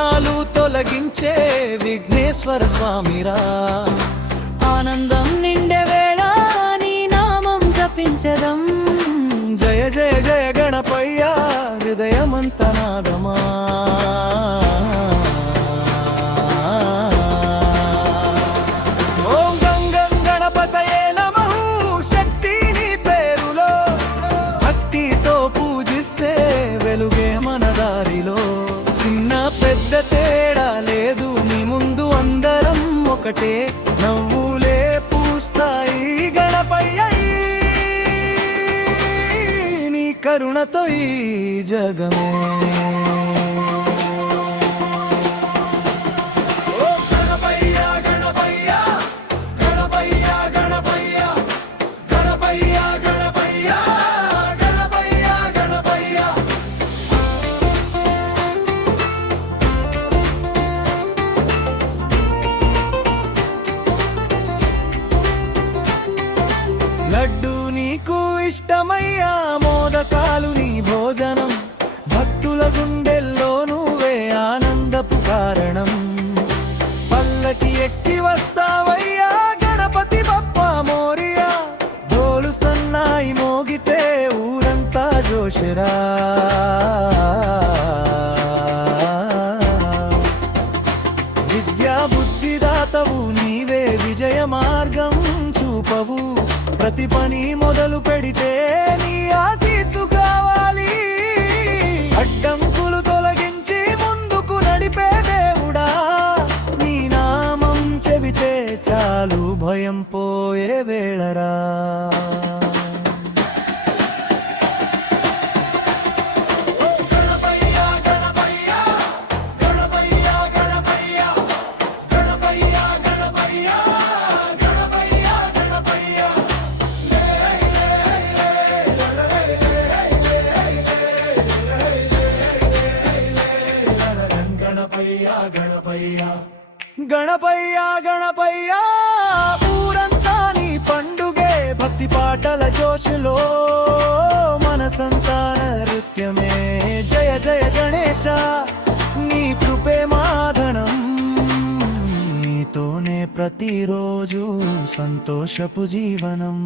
విఘ్నాలు తొలగించే విఘ్నేశ్వర స్వామిరా. ఆనందం నిండే వేళ నీ నామం జపించదం. జయ జయ జయ గణపయ్య హృదయమంత నాదమా. ఓం గం గం గణపతయే నమః. శక్తి నీ పేరులో భక్తితో పూజిస్తే వెలుగే మన దారిలో. చిన్న పెద్ద తేడా లేదు నీ ముందు అందరం ఒకటే. నవ్వులే పూస్తాయి గణపయ్య నీ కరుణతో ఈ జగమే. లడ్డు నీకు ఇష్టమయ్యా మోదకాలు నీ భోజనం. భక్తుల గుండెల్లో నువ్వే ఆనందపు కారణం. పల్లకి ఎక్కి వస్తావయ్యా గణపతి బప్పా మోరియా. డోలు సన్నాయి మోగితే ఊరంతా జోషరా. విద్యా బుద్ధిదాతవు నీవే విజయ మార్గం చూపవు. ప్రతి పని మొదలు పెడితే నీ ఆశీస్సు కావాలి. అడ్డంకులు తొలగించి ముందుకు నడిపే దేవుడా. నీ నామం చెబితే చాలు భయం పోయే వేళరా. గణపయ్య గణపయ్య ఊరంతా నీ పండుగే. భక్తి పాటల జోషులో మనసంతా నృత్యమే. జయ జయ గణేశ నీ కృపే మాధనం. నీతోనే ప్రతిరోజు సంతోషపు జీవనం.